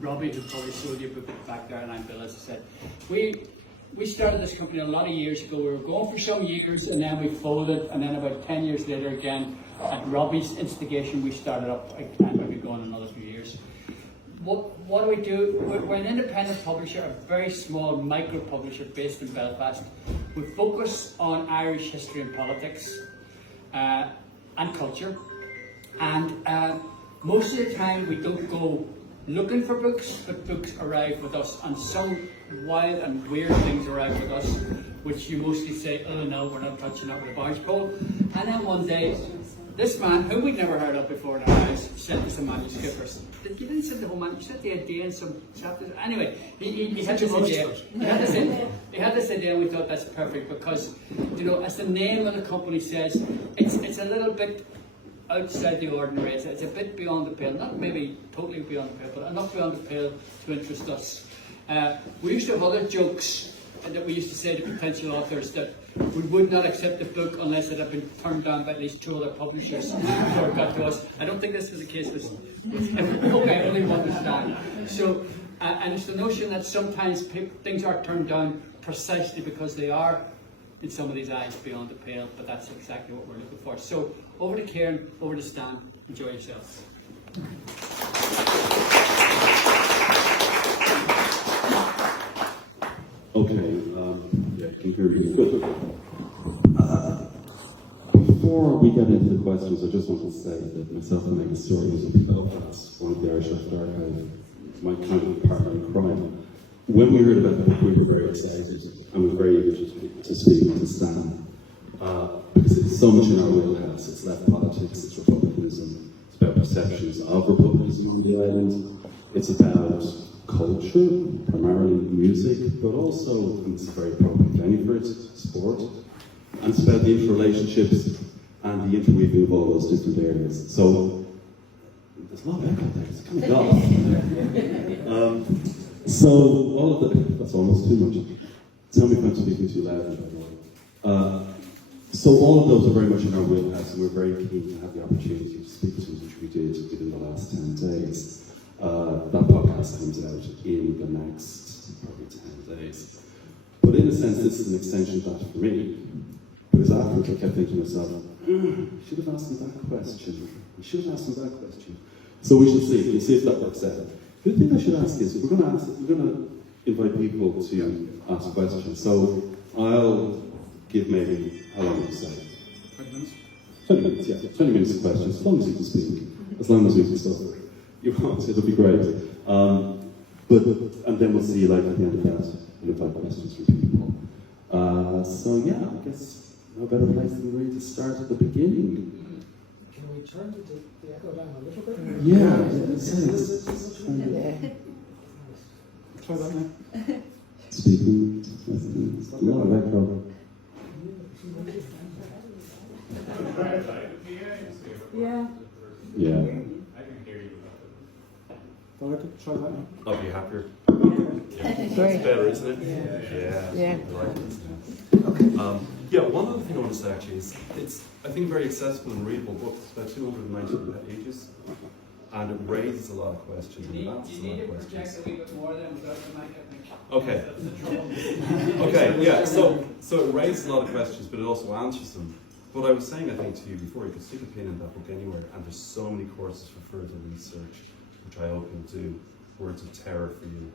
Robbie, who probably showed you a book back there, and I'm Bill, as I said. We started this company a lot of years ago. We were going for some years, and then we folded, and then about 10 years later again, at Robbie's instigation, we started up, and we'll be going another few years. What do we do? We're an independent publisher, a very small micro publisher based in Belfast. We focus on Irish history and politics and culture, and most of the time we don't go looking for books, but books arrive with us, and some wild and weird things arrive with us, which you mostly say, oh no, we're not touching that with a barge pole. And then one day, this man, who we'd never heard of before in our house, sent us a manuscript. You didn't send the whole manuscript, you sent the idea in some chapters. Anyway, he had this idea. He had this idea, and we thought that's perfect because, you know, as the name of the company says, it's a little bit outside the ordinary. It's a bit beyond the pale, not maybe totally beyond the pale, but enough beyond the pale to interest us. We used to have other jokes that we used to say to potential authors that we would not accept the book unless it had been turned down by at least 2 other publishers before it got to us. I don't think this was the case with okay, only one to stand. So, and it's the notion that sometimes things are turned down precisely because they are, in some of these eyes, beyond the pale, but that's exactly what we're looking for. So, over to Kieran, over to Stan. Enjoy yourselves. Okay, yeah, can hear you. Good. Before we get into the questions, I just want to say that myself and Megan Story was in Belfast, one of the Irish Left Archive, my kind of partner in crime. When we heard about the book, we were very excited, and we were very eager to speak to Stan, because it's so much in our wheelhouse. It's left politics, it's republicanism, it's about perceptions of republicanism on the island, it's about culture, primarily music, but also, and it's a very appropriate venue for it, sport, and it's about the interrelationships and the interweaving of all those different areas. So, there's a lot of echo there, it's kind of dull. So, all of the, that's almost too much. Tell me if I'm speaking too loud, by the way. So all of those are very much in our wheelhouse, and we're very keen to have the opportunity to speak to them, which we did within the last 10 days. That podcast comes out in the next probably 10 days. But in a sense, this is an extension of that for me. Because afterwards I kept thinking to myself, I should have asked him that question. I should have asked him that question. So we shall see. We'll see if that works out. The thing I should ask is, we're going to invite people to ask questions. So I'll give maybe, how long do you say? 20 minutes? 20 minutes, yeah. 20 minutes of questions, as long as you can speak. As long as we can stop. You want, it'll be great. And then we'll see, like, at the end of that, we'll invite questions from people. So yeah, I guess no better place than really to start at the beginning. Can we turn the echo down a little bit? Yeah. Try that now. Speaking, a lot of echo. Yeah. Yeah. Thought I could try that now. I'll be happier. Great. It's better, isn't it? Yeah. Yeah. I like it. Yeah, one other thing I want to say actually is it's, I think, a very accessible and readable book. It's about 290 pages, and it raises a lot of questions. You And answers need a to lot of project questions. a wee bit more than without the mic, I think. Okay. Okay, yeah, so it raises a lot of questions, but it also answers them. But I was saying, I think, to you before, you could stick a pin in that book anywhere, and there's so many courses for further research, which I hope you'll do. Words of terror for you.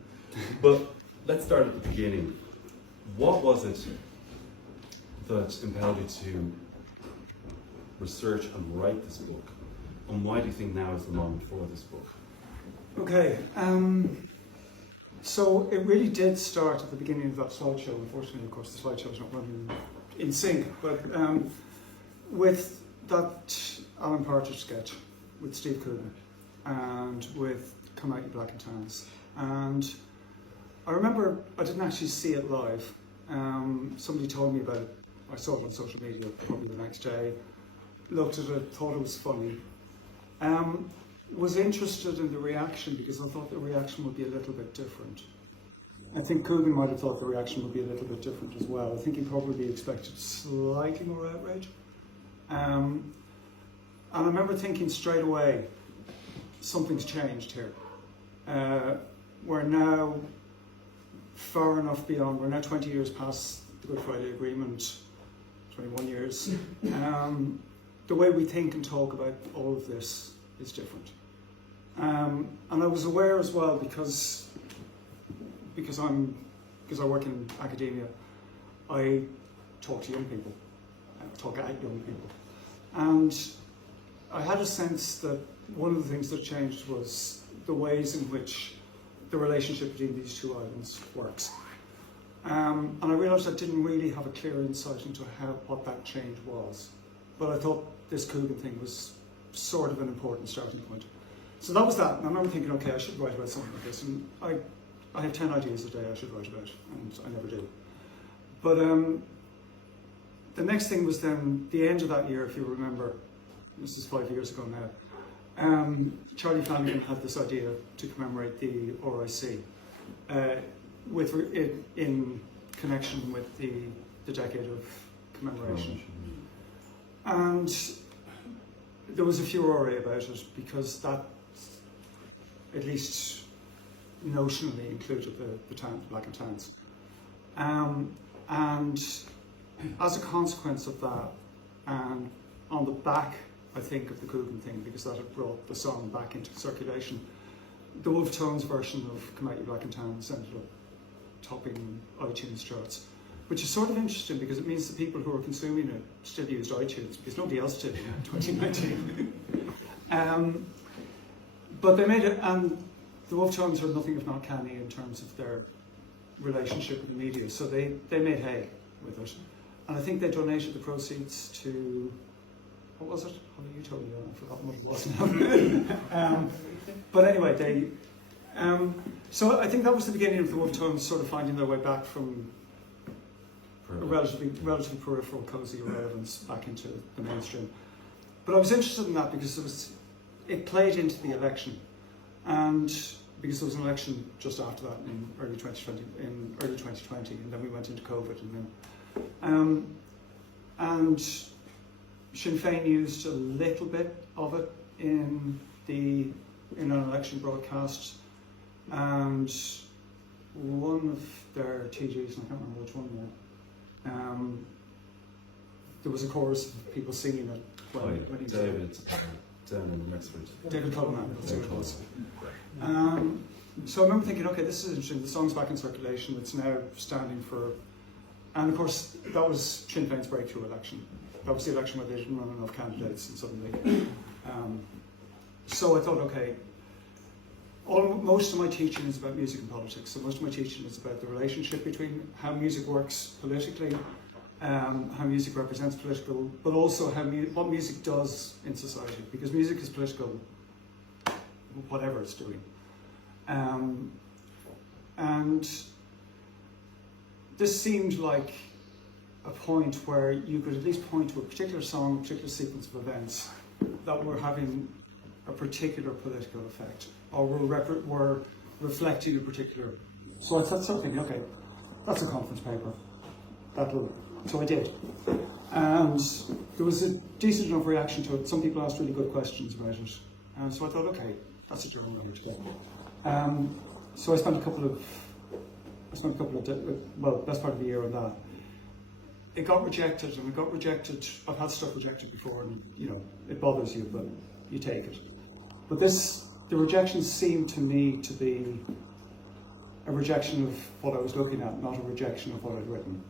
But let's start at the beginning. What was it that impelled you to research and write this book? And why do you think now is the moment for this book? Okay, so it really did start at the beginning of that slideshow. Unfortunately, of course, the slideshow is not running in sync, but with that Alan Partridge sketch with Steve Coogan and with Come Out You Black and Tans. And I remember I didn't actually see it live. Somebody told me about it. I saw it on social media probably the next day. Looked at it, thought it was funny. Was interested in the reaction because I thought the reaction would be a little bit different. I think Coogan might have thought the reaction would be a little bit different as well. I think he probably expected slightly more outrage. And I remember thinking straight away, something's changed here. we're now far enough beyond, we're now 20 years past the Good Friday Agreement, 21 years. The way we think and talk about all of this is different. And I was aware as well, because I work in academia, I talk to young people, I talk at young people. And I had a sense that one of the things that changed was the ways in which the relationship between these two islands works. And I realised I didn't really have a clear insight into what that change was. But I thought this Coogan thing was sort of an important starting point. So that was that, and I remember thinking, okay, I should write about something like this. And I have 10 ideas a day I should write about, and I never do. But the next thing was then, the end of that year, if you remember, this is 5 years ago now, Charlie Flanagan had this idea to commemorate the RIC in connection with the decade of commemoration. And there was a furore about it because that, at least notionally, included the Black and Tans. And as a consequence of that, and on the back, I think, of the Coogan thing, because that had brought the song back into circulation, the Wolf Tones version of Come Out You Black and Tans ended up topping iTunes charts, which is sort of interesting because it means the people who are consuming it still used iTunes, because nobody else did in 2019. But they made it, and the Wolf Tones are nothing if not canny in terms of their relationship with the media, so they made hay with it. And I think they donated the proceeds to, what was it? Oh, you told me, I've forgotten what it was now. But anyway, so I think that was the beginning of the Wolf Tones sort of finding their way back from a relatively peripheral, cosy irrelevance back into the mainstream. But I was interested in that because it played into the election, and because there was an election just after that in early 2020, and then we went into COVID, and Sinn Féin used a little bit of it in an election broadcast, and one of their TGs, and I can't remember which one now, there was a chorus of people singing it when he said it. Down in Wexford. David Coleman, that's who it was. So I remember thinking, okay, this is interesting, the song's back in circulation, it's now standing for, and of course that was Sinn Féin's breakthrough election. That was the election where they didn't run enough candidates, and suddenly. So I thought, okay, most of my teaching is about music and politics, so most of my teaching is about the relationship between how music works politically, how music represents political, but also what music does in society, because music is political, whatever it's doing. And this seemed like a point where you could at least point to a particular song, a particular sequence of events that were having a particular political effect, or were reflecting a particular. So I thought something, okay, that's a conference paper. So I did. And there was a decent enough reaction to it. Some people asked really good questions about it. And so I thought, okay, that's a journal I'm going to get. So I spent a couple of best part of the year on that. It got rejected, and it got rejected. I've had stuff rejected before, and it bothers you, but you take it. But the rejection seemed to me to be a rejection of what I was looking at, not a rejection of what I'd written,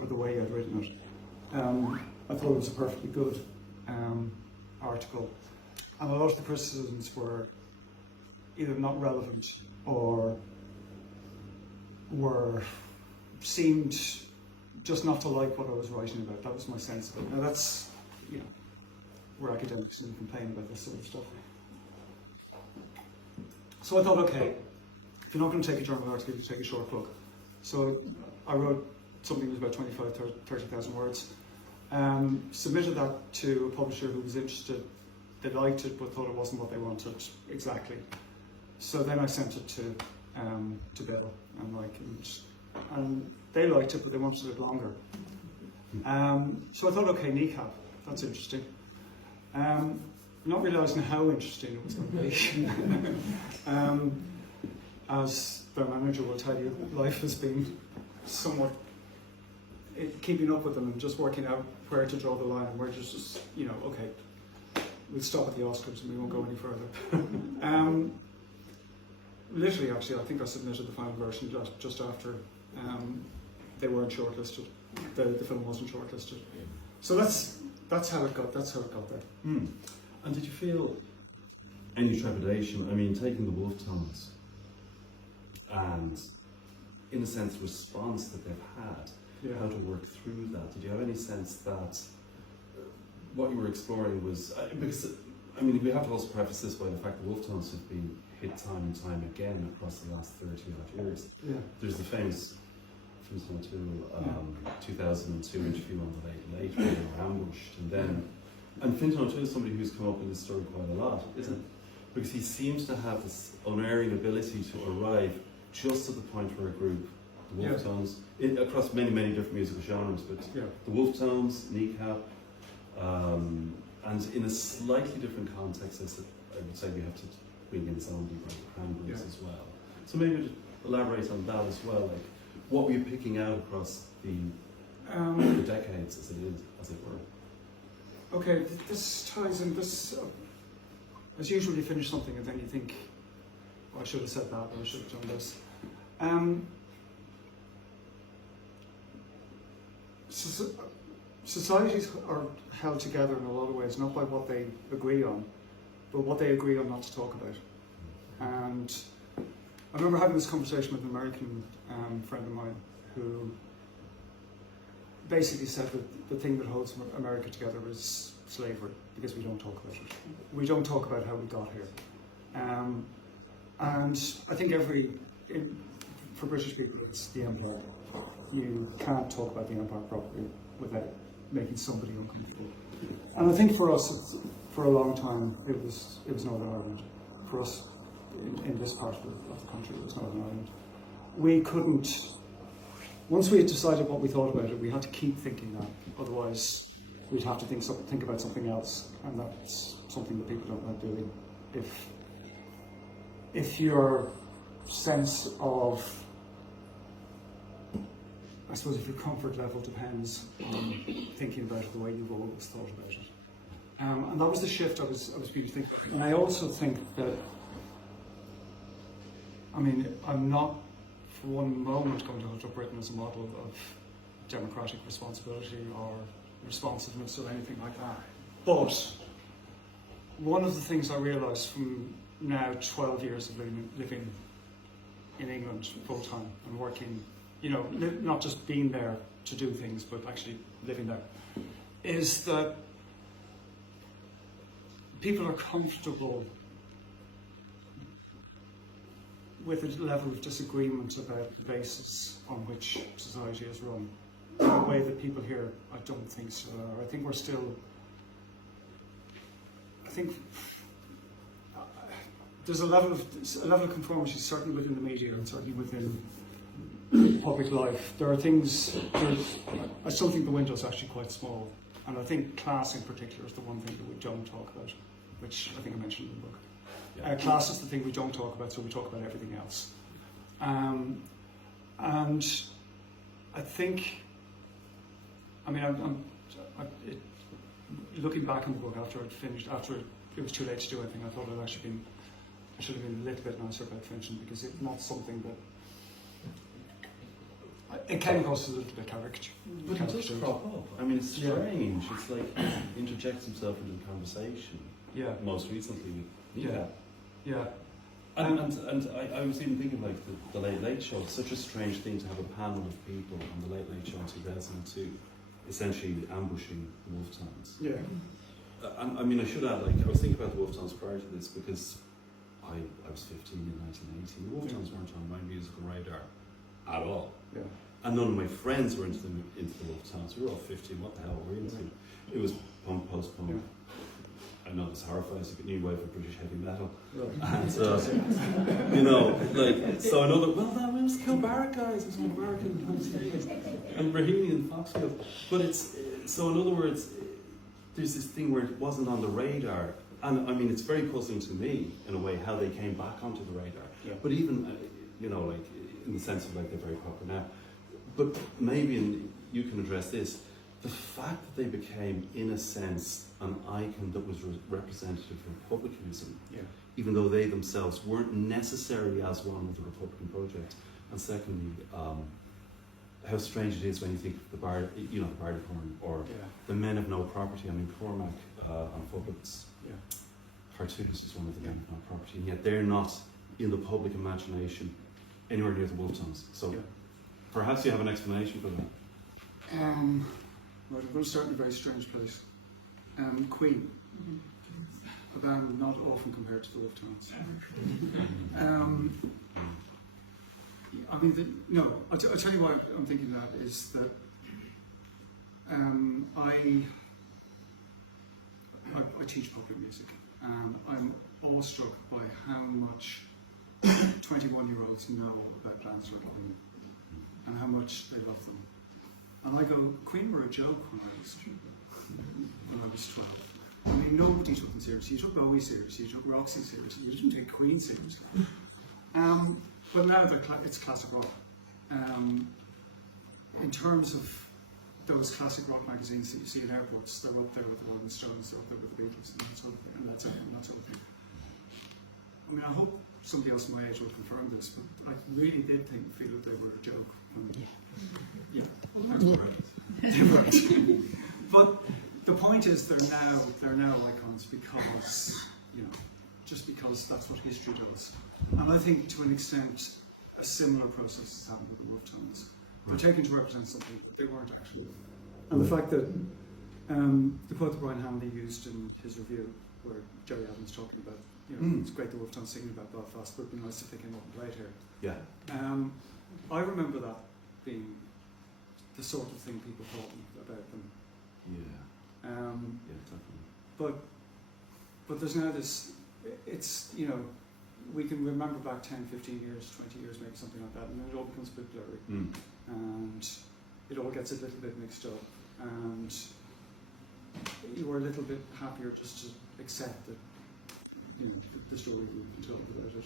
or the way I'd written it. I thought it was a perfectly good article, and a lot of the criticisms were either not relevant or seemed just not to like what I was writing about. That was my sense of it. Now that's, we're academics and complain about this sort of stuff. So I thought, okay, if you're not going to take a journal article, you take a short book. So I wrote something that was about 30,000 words, submitted that to a publisher who was interested. They liked it, but thought it wasn't what they wanted exactly. So then I sent it to Bill, and they liked it, but they wanted it longer. So I thought, okay, Kneecap, that's interesting. Not realising how interesting it was going to be. as their manager will tell you, life has been somewhat keeping up with them and just working out where to draw the line, and we're just okay, we'll stop at the Oscars and we won't go any further. Literally, actually, I think I submitted the final version just after they weren't shortlisted. The film wasn't shortlisted. So that's how it got there. And did you feel any trepidation? I mean, taking the wolf tones and, in a sense, response that they've had, how to work through that. Did you have any sense that what you were exploring was because I mean, we have to also preface this by the fact that wolf tones have been hit time and time again across the last 30 odd years. Yeah. There's the famous 2002 interview on the Late where they were ambushed, and Fintan O'Toole is somebody who's come up in this story quite a lot, isn't it? Because he seems to have this unerring ability to arrive just at the point where a group, the wolf tones, across many different musical genres, but the wolf tones, Kneecap, and in a slightly different context, I would say we have to bring in zombie by the Cranberries as well. So maybe just elaborate on that as well, like what were you picking out across the decades, as it were? Okay, this ties in. This, as usual, you finish something and then you think, oh, I should have said that, or I should have done this. Societies are held together in a lot of ways, not by what they agree on, but what they agree on not to talk about. And I remember having this conversation with an American friend of mine who basically said that the thing that holds America together is slavery, because we don't talk about it. We don't talk about how we got here. And I think for British people, it's the empire. You can't talk about the empire properly without making somebody uncomfortable. And I think for us, for a long time, it was Northern Ireland. For us, in this part of the country, it was Northern Ireland. We couldn't, once we had decided what we thought about it, we had to keep thinking that. Otherwise, we'd have to think about something else, and that's something that people don't like doing. If your sense of, I suppose, if your comfort level depends on thinking about it the way you've always thought about it. And that was the shift I was beginning to think about. And I also think that, I mean, I'm not for one moment going to hold up Britain as a model of democratic responsibility or responsiveness or anything like that. But one of the things I realised from now 12 years of living in England full time and working, not just being there to do things, but actually living there, is that people are comfortable with a level of disagreement about the basis on which society is run. In a way that people here, I don't think so. I think we're still, there's a level of conformity, certainly within the media and certainly within public life. There are things, I still think the window's actually quite small. And I think class in particular is the one thing that we don't talk about, which I think I mentioned in the book. Class is the thing we don't talk about, so we talk about everything else. And I think, looking back on the book after I'd finished, after it was too late to do anything, I thought I should have been a little bit nicer about finishing, because it's not something that, it came across as a little bit caricature. But it does crop up. I mean, it's strange. It's like he interjects himself into the conversation. Yeah. Most recently with Kneecap. Yeah. And I was even thinking like the Late Late Show. It's such a strange thing to have a panel of people on the Late Late Show in 2002, essentially ambushing the wolf tones. Yeah. I mean, I should add, like, I was thinking about the wolf tones prior to this because I was 15 in 1980. The wolf tones weren't on my musical radar at all. Yeah. And none of my friends were into the wolf tones. We were all 15. What the hell were we into? It was punk, post-punk. Yeah. I know this horrifies a new wave of British heavy metal. And so that was Kilbarrack guys, it was Kilbarrack and Raheny and Foxfield. But it's, so in other words, there's this thing where it wasn't on the radar. And I mean, it's very puzzling to me, in a way, how they came back onto the radar. Yeah. But even you know, like in the sense of like they're very popular now. But maybe, and you can address this, the fact that they became, in a sense, an icon that was representative of republicanism, even though they themselves weren't necessarily as one with the Republican project. And secondly, how strange it is when you think of the Barleycorn or the Men Have No Property. I mean, Cormac on Fubbock's cartoons is one of the Men Have No Property, and yet they're not in the public imagination anywhere near the Wolfe Tones. So perhaps you have an explanation for that. Right, I'm going to start in a very strange place. Queen, a band not often compared to the Wolfe Tones. I mean, I'll tell you why I'm thinking that is that I teach public music, and I'm awestruck by how much 21-year-olds know about bands like Queen and how much they love them. And I go, Queen were a joke when I was 12. I mean, nobody took them seriously. You took Bowie seriously, you took Roxy seriously, you didn't take Queen seriously. But now it's classic rock. In terms of those classic rock magazines that you see in airports, they're up there with the Rolling Stones, they're up there with the Beatles, and that sort of thing. I mean, I hope somebody else my age will confirm this, but I really did feel that they were a joke. But the point is, they're now icons because, just because that's what history does. And I think to an extent, a similar process has happened with the Wolfe Tones. They're taken to represent something that they weren't actually. And the fact that the quote that Brian Hanley used in his review, where Jerry Adams talking about, it's great the Wolfe Tones singing about Belfast, but it'd be nice if they came up and played here. Yeah. I remember that being the sort of thing people thought about them. Yeah. Definitely. But there's now this, it's, we can remember back 10, 15 years, 20 years, maybe something like that, and then it all becomes a bit blurry. And it all gets a little bit mixed up, and you were a little bit happier just to accept that, the story we've been told about it.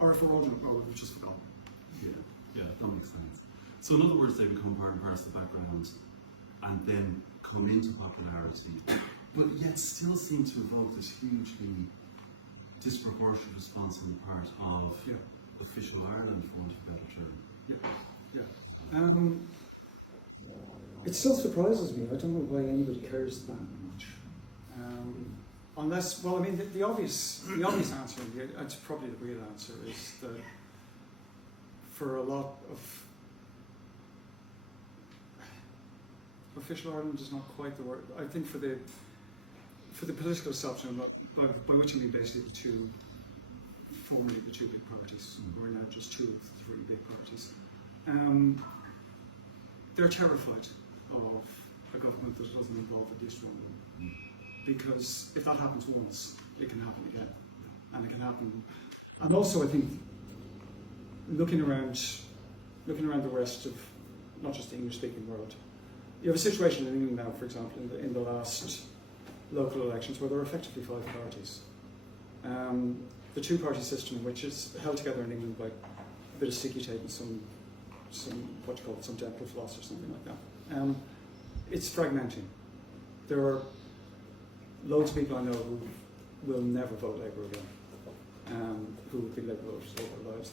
Or if we're older, we've just forgotten. Yeah, that makes sense. So in other words, they become part and parcel of the background and then come into popularity, but yet still seem to evoke this hugely disproportionate response on the part of official Ireland, for want of a better term. It still surprises me. I don't know why anybody cares that much. Unless, well, I mean, the obvious answer, and it's probably the real answer, is that for a lot of official Ireland is not quite the word. I think for the political establishment, by which I mean basically formerly the two big parties, we're now just two of the three big parties. They're terrified of a government that doesn't involve at least one. Because if that happens once, it can happen again, and it can happen. And also, I think looking around the rest of not just the English-speaking world, you have a situation in England now, for example, in the last local elections, where there are effectively 5 parties. The two-party system, which is held together in England by a bit of sticky tape and some what you call it, some dental floss or something like that. It's fragmenting. There are loads of people I know who will never vote Labour again, who would be Labour voters all their lives.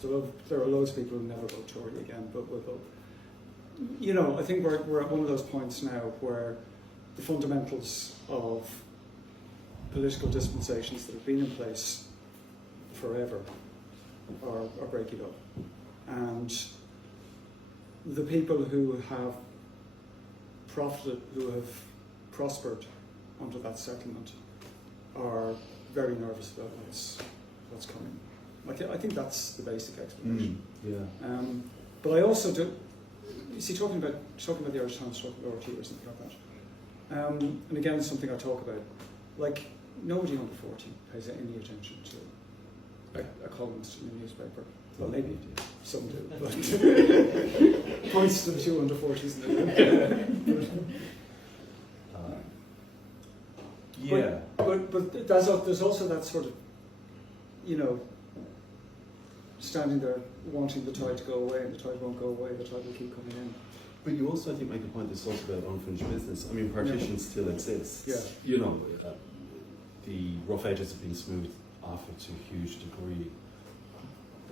There are loads of people who never vote Tory again, but will vote. I think we're at one of those points now where the fundamentals of political dispensations that have been in place forever are breaking up. And the people who have profited, who have prospered under that settlement, are very nervous about what's coming. I think that's the basic explanation. But I also do. You see, talking about the Irish Times, talking about RT or something like that. And again, it's something I talk about. Like, nobody under 40 pays any attention to a columnist in a newspaper. Well, maybe some do, but points to the 2 under 40s. But there's also that sort of, standing there wanting the tide to go away, and the tide won't go away, the tide will keep coming in. But you also, I think, make a point that's also about unfinished business. I mean, partition still exists. Yeah. You know, the rough edges have been smoothed off it to a huge degree.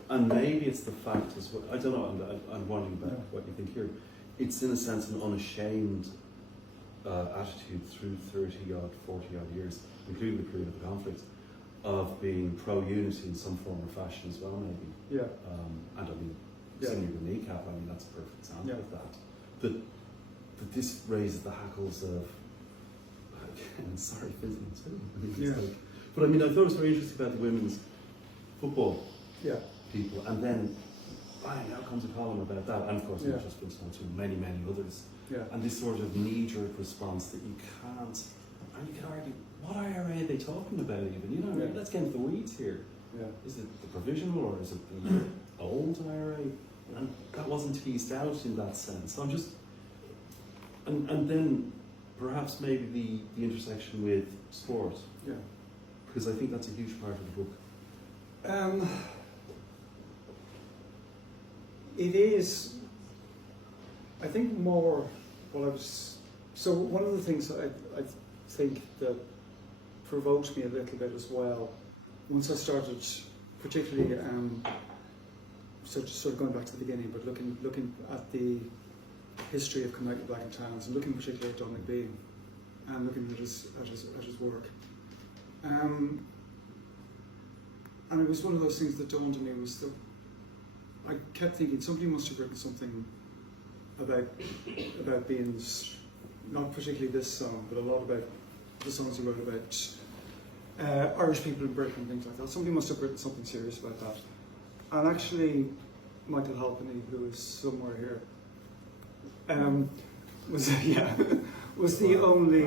And maybe it's the fact as well, I don't know, I'm wondering about what you think here. It's in a sense an unashamed attitude through 30-odd, 40-odd years, including the period of the conflict, of being pro-unity in some form or fashion as well, maybe. Yeah. And I mean, similarly with Kneecap, I mean, that's a perfect example of that. That this raises the hackles of, again, sorry, fizzing too. I mean, it's like, but I mean, I thought it was very interesting about the women's football people, and then, bang, out comes a column about that, and of course, not just Livingstone, too, many, many others. And this sort of knee-jerk response that you can't, and you can argue, what IRA are they talking about even? You know, let's get into the weeds here. Is it the provisional or is it the old IRA? And that wasn't teased out in that sense. So I'm just, and then perhaps maybe the intersection with sport. Because I think that's a huge part of the book. It is, I think, more what I was. So one of the things I think that provoked me a little bit as well, once I started, particularly, so just sort of going back to the beginning, but looking at the history of Connected Black and Tans, and looking particularly at Behan, and looking at his work. And it was one of those things that dawned on me was that I kept thinking somebody must have written something about Behan's, not particularly this song, but a lot about the songs he wrote about Irish people in Britain and things like that. Somebody must have written something serious about that. And actually, Michael Halpenny, who is somewhere here, was the only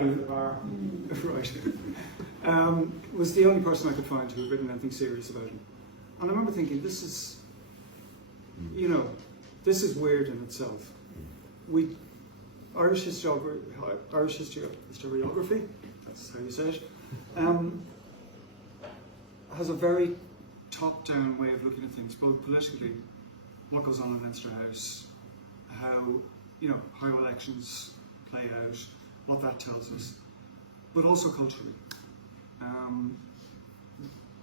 was the only person I could find who had written anything serious about him. And I remember thinking, this is, you know, this is weird in itself. Irish historiography, that's how you say it, has a very top-down way of looking at things, both politically, what goes on in Leinster House, how elections play out, what that tells us, but also culturally.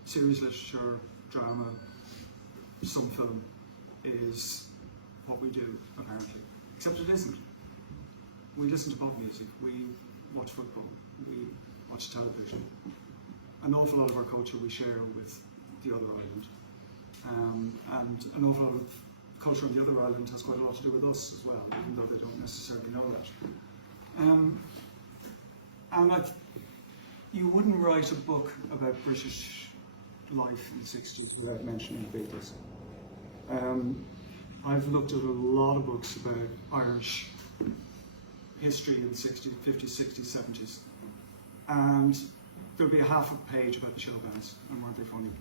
Serious literature, drama, some film is what we do, apparently. Except it isn't. We listen to pop music, we watch football, we watch television. An awful lot of our culture we share with the other island. And an awful lot of culture on the other island has quite a lot to do with us as well, even though they don't necessarily know that. You wouldn't write a book about British life in the 60s without mentioning the Beatles. I've looked at a lot of books about Irish history in the 60s, 50s, 60s, 70s, and there'll be a half a page about the show bands and weren't they funny,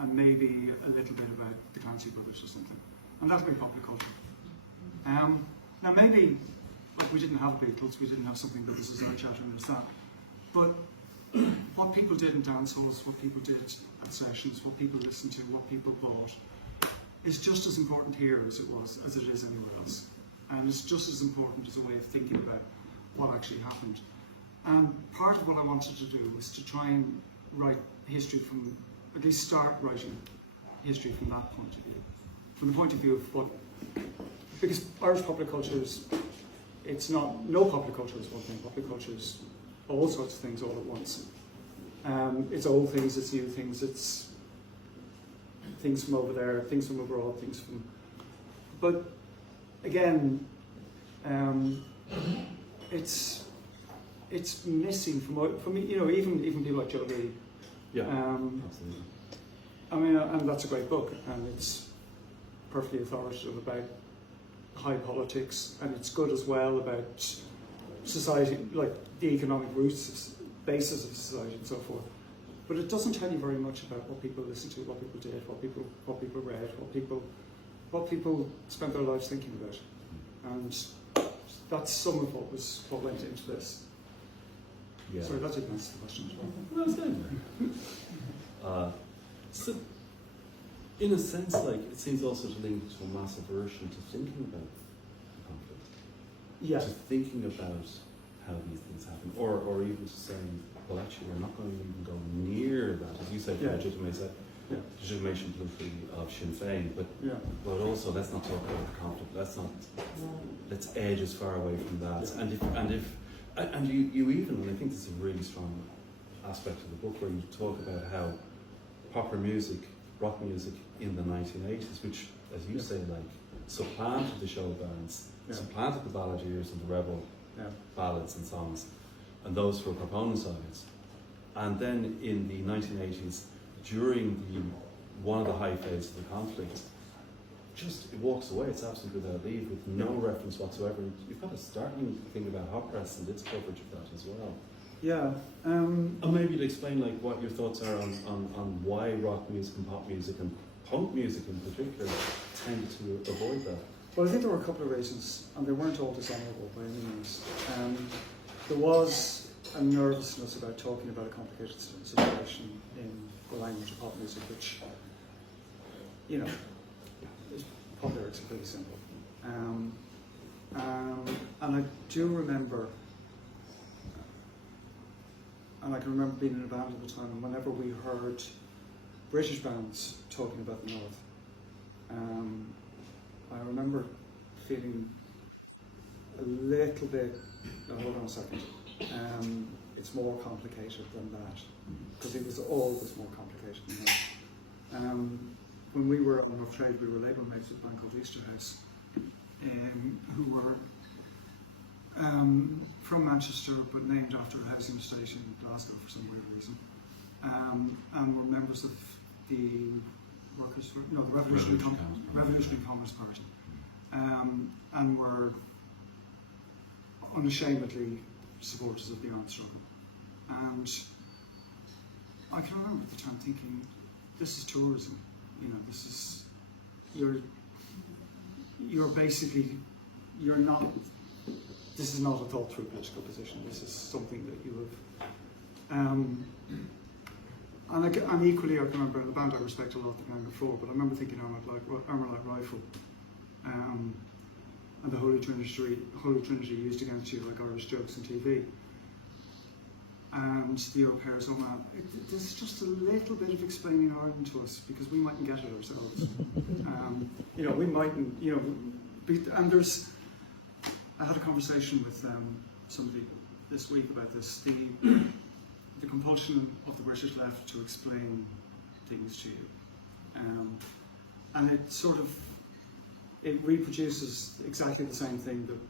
and maybe a little bit about the Clancy brothers or something, and that'll be popular culture. Now maybe, like, we didn't have Beatles, we didn't have something that was as eye-chattering as that, but what people did in dance halls, what people did at sessions, what people listened to, what people bought, is just as important here as it is anywhere else. And it's just as important as a way of thinking about what actually happened. And part of what I wanted to do was to try and write history from, at least start writing history from that point of view. From the point of view of what, because Irish popular culture is, it's not, no popular culture is one thing, popular culture is all sorts of things all at once. It's old things, it's new things, it's things from over there, things from abroad, things from, but again, it's missing from me, even people like Joe Lee. Absolutely. I mean, and that's a great book, and it's perfectly authoritative about high politics, and it's good as well about society, like the economic roots, basis of society, and so forth. But it doesn't tell you very much about what people listened to, what people did, what people read, what people spent their lives thinking about, and that's some of what went into this. Yeah. Sorry, that didn't answer the question as well. No, it's good. In a sense, like, it seems also to link to a mass aversion to thinking about the conflict. Yeah. To thinking about how these things happen, or even to saying, well, actually, we're not going to even go near that, as you said, Yeah. legitimation politically of Sinn Féin, but also let's not talk about the conflict. Let's edge as far away from that. Yeah. And you even, and I think this is a really strong aspect of the book, where you talk about how popular music, rock music in the 1980s, which, as you say, like, supplanted the show bands, supplanted the balladeers and the rebel ballads and songs, and those who were proponents of it. And then in the 1980s, during one of the high phases of the conflict, just it walks away. It's absolutely without leave, with no reference whatsoever. You've got a starting thing about Hot Press and its coverage of that as well. Yeah. And maybe you'd explain like what your thoughts are on why rock music and pop music and punk music in particular tend to avoid that. Well, I think there were a couple of reasons, and they weren't all dishonourable by any means. There was a nervousness about talking about a complicated situation in the language of pop music, which, you know, pop lyrics are pretty simple. And I do remember, and I can remember being in a band at the time, and whenever we heard British bands talking about the North, I remember feeling a little bit, hold on a second, it's more complicated than that, because it was always more complicated than that. When we were on Rough Trade, we were label mates with a band called Easterhouse, who were from Manchester, but named after a housing estate in Glasgow for some weird reason, and were members of the Revolutionary Communist Party, and were unashamedly supporters of the armed struggle. And I can remember at the time thinking, this is tourism, you know, this is, you're basically, this is not a thought through political position, this is something that you have, and equally I can remember the band I respect a lot, the Gang of Four, but I remember thinking Armour-Light Rifle, and the Holy Trinity used against you like Irish jokes on TV. And the Europeans, oh man, there's just a little bit of explaining Ireland to us, because we mightn't get it ourselves. You know, we mightn't, you know, and I had a conversation with somebody this week about this, the compulsion of the British left to explain things to you. And it sort of, it reproduces exactly the same thing that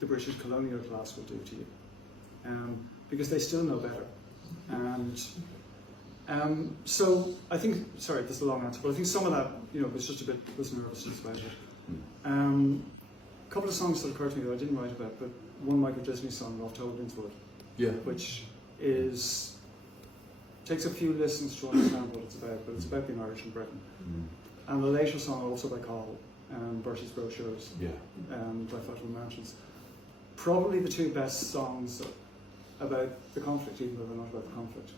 the British colonial class will do to you. Because they still know better. And so I think, sorry, this is a long answer, but I think some of that, you know, was just a bit, was nervousness about it. A couple of songs that occurred to me that I didn't write about, but one Michael Disney song, Off Toblin's Wood, which takes a few listens to understand what it's about, but it's about being Irish in Britain. And the later song also by Cole, Bertie's Brochures, by Fatal Mansions. Probably the two best songs about the conflict, even though they're not about the conflict,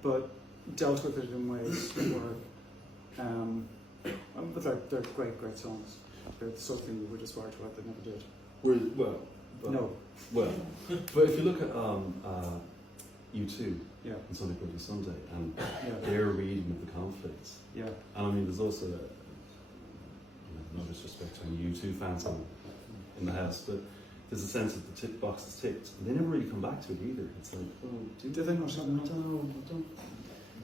but dealt with it in ways that were, but they're great songs. They're something we would aspire to have that never did. No. Well, but if you look at U2 and Sunday Bloody Sunday and their reading of the conflict, and I mean, there's also, no disrespect to any U2 fans in the house, but there's a sense that the tick box is ticked, and they never really come back to it either. It's like, do they not? Don't.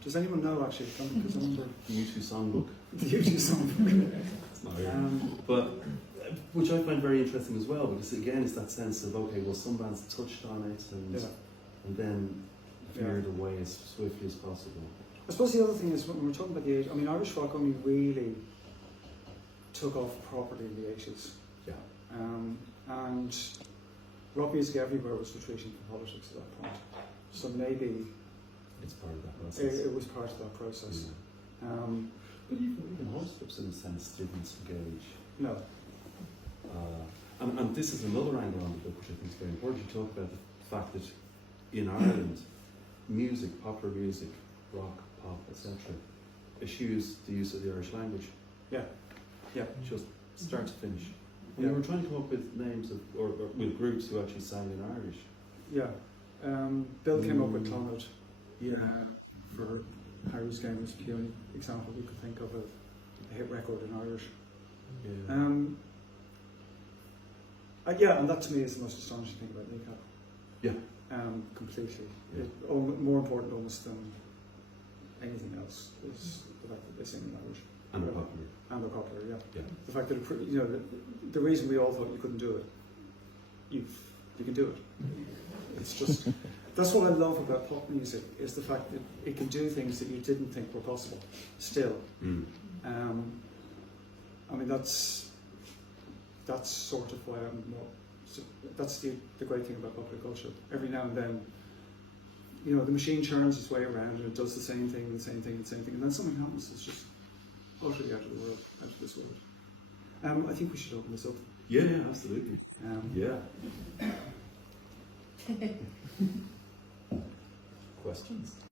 Does anyone know actually? Because I remember the U2 songbook. The U2 songbook. It's not really. But which I find very interesting as well, because again, it's that sense of, okay, well, some bands touched on it and then veered away as swiftly as possible. I suppose the other thing is, when we're talking about the 80s, I mean, Irish rock only really took off properly in the 80s. And rock music everywhere was retreating from politics at that point. So maybe it's part of that process. It was part of that process. But even horseflips, in a sense, didn't engage. No. And this is another angle on the book which I think is very important. You talk about the fact that in Ireland, music, popular music, rock, pop, etc., eschews the use of the Irish language. Yeah. Yeah. Just start to finish. Yeah. We were trying to come up with names of, or with groups who actually sang in Irish. Yeah. Bill came up with Clonard. Yeah. For Harry's Game was the only example we could think of a hit record in Irish. Yeah. Yeah, and that to me is the most astonishing thing about Kneecap. Yeah. Completely. Yeah. More important almost than anything else is the fact that they sing in Irish. And they're popular. And they're popular, yeah. Yeah. The fact that, the reason we all thought you couldn't do it, you can do it. It's just, that's what I love about pop music, is the fact that it can do things that you didn't think were possible, still. Mm. I mean, that's sort of why that's the great thing about popular culture. Every now and then, the machine churns its way around and it does the same thing, and then something happens that's just utterly out of this world. I think we should open this up. Yeah, absolutely. Yeah. Questions?